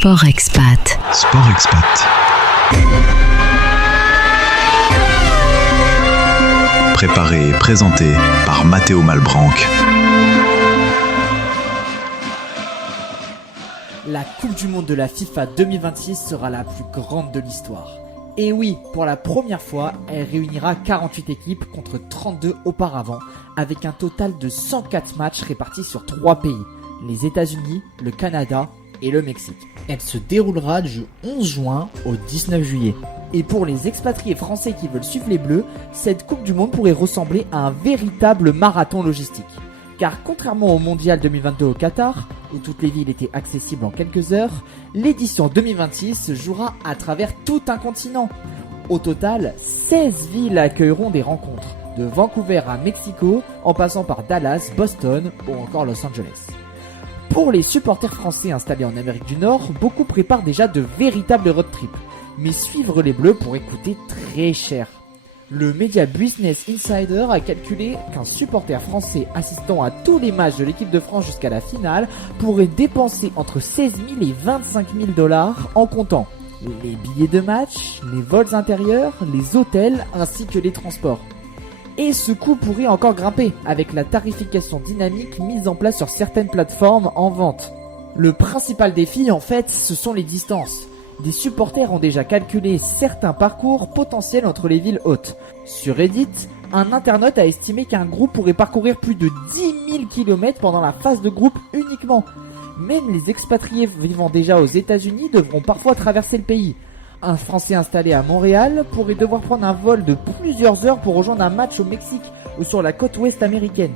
Sport Expat. Sport Expat. Préparé et présenté par Matteo Malbranc. La Coupe du Monde de la FIFA 2026 sera la plus grande de l'histoire. Et oui, pour la première fois, elle réunira 48 équipes contre 32 auparavant, avec un total de 104 matchs répartis sur 3 pays, les États-Unis, le Canada et le Mexique. Elle se déroulera du 11 juin au 19 juillet. Et pour les expatriés français qui veulent suivre les Bleus, cette Coupe du Monde pourrait ressembler à un véritable marathon logistique. Car contrairement au Mondial 2022 au Qatar, où toutes les villes étaient accessibles en quelques heures, l'édition 2026 se jouera à travers tout un continent. Au total, 16 villes accueilleront des rencontres, de Vancouver à Mexico, en passant par Dallas, Boston ou encore Los Angeles. Pour les supporters français installés en Amérique du Nord, beaucoup préparent déjà de véritables road trips. Mais suivre les Bleus pourrait coûter très cher. Le média Business Insider a calculé qu'un supporter français assistant à tous les matchs de l'équipe de France jusqu'à la finale pourrait dépenser entre 16 000 et 25 000 $ en comptant les billets de match, les vols intérieurs, les hôtels ainsi que les transports. Et ce coût pourrait encore grimper avec la tarification dynamique mise en place sur certaines plateformes en vente. Le principal défi en fait, ce sont les distances. Des supporters ont déjà calculé certains parcours potentiels entre les villes hôtes. Sur Reddit, un internaute a estimé qu'un groupe pourrait parcourir plus de 10 000 km pendant la phase de groupe uniquement. Même les expatriés vivant déjà aux États-Unis devront parfois traverser le pays. Un Français installé à Montréal pourrait devoir prendre un vol de plusieurs heures pour rejoindre un match au Mexique ou sur la côte ouest américaine.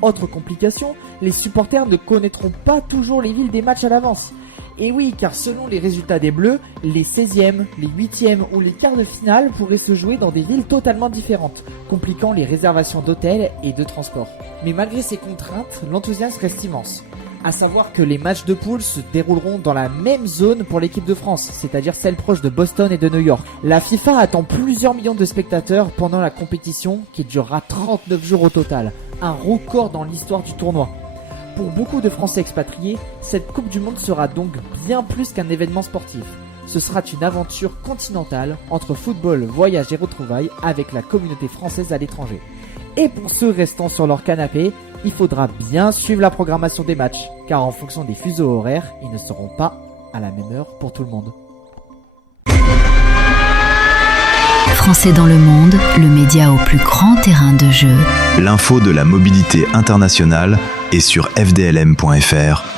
Autre complication, les supporters ne connaîtront pas toujours les villes des matchs à l'avance. Et oui, car selon les résultats des Bleus, les 16e, les 8e ou les quarts de finale pourraient se jouer dans des villes totalement différentes, compliquant les réservations d'hôtels et de transport. Mais malgré ces contraintes, l'enthousiasme reste immense. À savoir que les matchs de poule se dérouleront dans la même zone pour l'équipe de France, c'est-à-dire celle proche de Boston et de New York. La FIFA attend plusieurs millions de spectateurs pendant la compétition qui durera 39 jours au total, un record dans l'histoire du tournoi. Pour beaucoup de Français expatriés, cette Coupe du Monde sera donc bien plus qu'un événement sportif. Ce sera une aventure continentale entre football, voyage et retrouvailles avec la communauté française à l'étranger. Et pour ceux restant sur leur canapé, il faudra bien suivre la programmation des matchs, car en fonction des fuseaux horaires, ils ne seront pas à la même heure pour tout le monde. Français dans le monde, le média au plus grand terrain de jeu. L'info de la mobilité internationale est sur fdlm.fr.